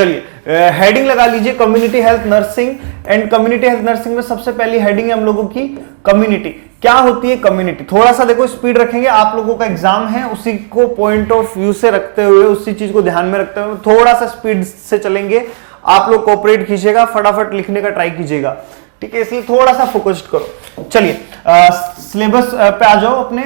चलिए हेडिंग लगा लीजिए community health nursing. And community health nursing में सबसे पहली हेडिंग है हम लोगों की कम्युनिटी। क्या होती है कम्युनिटी? थोड़ा सा देखो स्पीड रखेंगे, आप लोगों का एग्जाम है, उसी को पॉइंट ऑफ व्यू से रखते हुए, उसी चीज को ध्यान में रखते हुए थोड़ा सा स्पीड से चलेंगे। आप लोग कोऑपरेट कीजिएगा, फटाफट लिखने का ट्राई कीजिएगा, ठीक है, इसलिए थोड़ा सा फोकस्ड करो। चलिए सिलेबस पे आ जाओ अपने।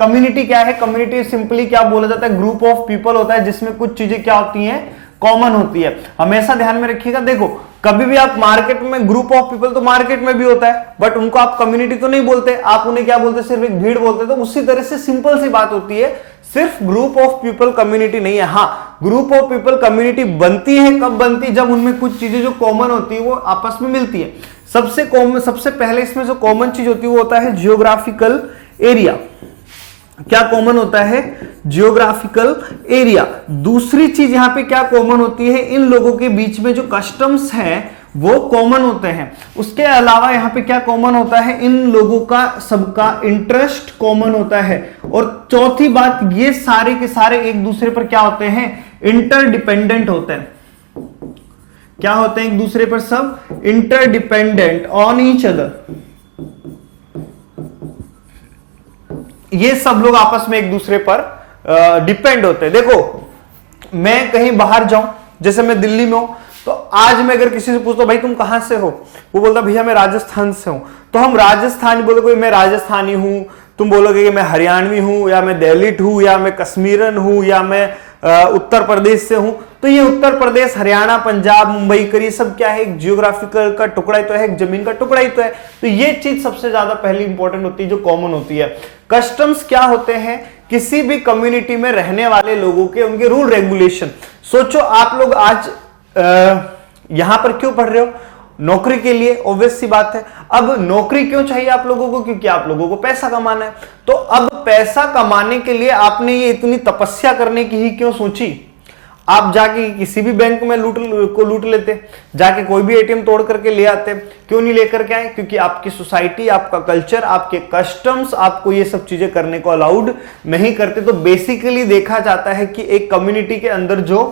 कम्युनिटी क्या है? कम्युनिटी सिंपली क्या बोला जाता है? ग्रुप ऑफ पीपल होता है जिसमें कुछ चीजें क्या होती हैं, कॉमन होती है। हमेशा ध्यान में रखिएगा, देखो कभी भी आप मार्केट में ग्रुप ऑफ पीपल तो मार्केट में भी होता है, बट उनको आप कम्युनिटी तो नहीं बोलते, आप उन्हें क्या बोलते? सिर्फ एक भीड़ बोलते। तो उसी तरह से सिंपल सी बात होती है, सिर्फ ग्रुप ऑफ पीपल कम्युनिटी नहीं है। हाँ, ग्रुप ऑफ पीपल कम्युनिटी बनती है, कब बनती है? जब उनमें कुछ चीजें जो कॉमन होती है वो आपस में मिलती है। सबसे पहले इसमें जो कॉमन चीज होती है वो होता है जियोग्राफिकल एरिया। क्या कॉमन होता है? Geographical area. दूसरी चीज यहां पे क्या कॉमन होती है? इन लोगों के बीच में जो कस्टम्स हैं वो कॉमन होते हैं। उसके अलावा यहां पे क्या कॉमन होता है? इन लोगों का सबका इंटरेस्ट कॉमन होता है। और चौथी बात, ये सारे के सारे एक दूसरे पर क्या होते हैं? इंटरडिपेंडेंट होते हैं। क्या होते हैं? एक दूसरे पर सब इंटरडिपेंडेंट, ऑन ईच अदर। ये सब लोग आपस में एक दूसरे पर डिपेंड होते हैं। देखो मैं कहीं बाहर जाऊं, जैसे मैं दिल्ली में हूं, तो आज मैं अगर किसी से पूछता हूं भाई तुम कहां से हो, वो बोलता भैया मैं राजस्थान से हूं, तो हम राजस्थानी बोले, कोई मैं राजस्थानी हूं, तुम बोलोगे कि मैं हरियाणवी हूं, या मैं दलित हूं, या मैं कश्मीरन हूं, या मैं उत्तर प्रदेश से हूं। तो ये उत्तर प्रदेश, हरियाणा, पंजाब, मुंबई करी सब क्या है? एक जियोग्राफिकल का टुकड़ा ही तो है, एक जमीन का टुकड़ा ही तो है। तो ये चीज सबसे ज्यादा पहली इंपॉर्टेंट होती है जो कॉमन होती है। कस्टम्स क्या होते हैं? किसी भी कम्युनिटी में रहने वाले लोगों के उनके रूल रेगुलेशन। सोचो आप लोग आज यहां पर क्यों पढ़ रहे हो? नौकरी के लिए, ऑब्वियस सी बात है। अब नौकरी क्यों चाहिए आप लोगों को? क्योंकि आप लोगों को पैसा कमाना है। तो अब पैसा कमाने के लिए आपने ये इतनी तपस्या करने की ही क्यों सोची? आप जाके किसी भी बैंक में लूट लेते, जाके कोई भी एटीएम तोड़ करके ले आते। क्यों नहीं लेकर के आए? क्योंकि आपकी सोसाइटी, आपका कल्चर, आपके कस्टम्स आपको ये सब चीजें करने को अलाउड नहीं करते। तो बेसिकली देखा जाता है कि एक कम्युनिटी के अंदर जो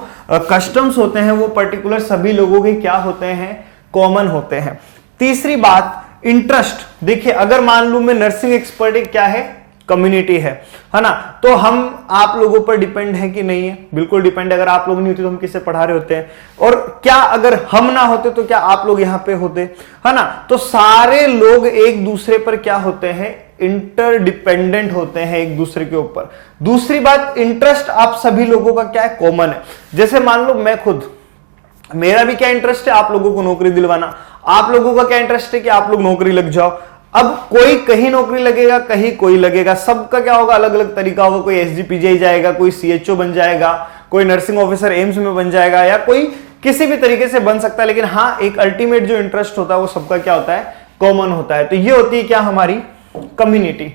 कस्टम्स होते हैं वो पर्टिकुलर सभी लोगों के क्या होते हैं? कॉमन होते हैं। तीसरी बात, इंटरेस्ट। देखिए अगर मान लूं मैं नर्सिंग एक्सपर्ट क्या है? कम्युनिटी है ना, तो हम आप लोगों पर डिपेंड है कि नहीं है? बिल्कुल डिपेंड। अगर आप लोग नहीं होते तो हम किससे पढ़ा रहे होते हैं? और क्या अगर हम ना होते तो क्या आप लोग यहां पे होते? है ना। तो सारे लोग एक दूसरे पर क्या होते हैं? इंटरडिपेंडेंट होते हैं एक दूसरे के ऊपर। दूसरी बात, इंटरेस्ट आप सभी लोगों का क्या है? कॉमन है। जैसे मान लो मैं खुद, मेरा भी क्या इंटरेस्ट है? आप लोगों को नौकरी दिलवाना। आप लोगों का क्या इंटरेस्ट है? कि आप लोग नौकरी लग जाओ। अब कोई कहीं नौकरी लगेगा, कहीं कोई लगेगा, सबका क्या होगा? अलग अलग तरीका होगा। कोई एसजीपीजी जाएगा, कोई सीएचओ बन जाएगा, कोई नर्सिंग ऑफिसर एम्स में बन जाएगा, या कोई किसी भी तरीके से बन सकता है। लेकिन हाँ, एक अल्टीमेट जो इंटरेस्ट होता है वो सबका क्या होता है? कॉमन होता है। तो ये होती है क्या? हमारी कम्युनिटी।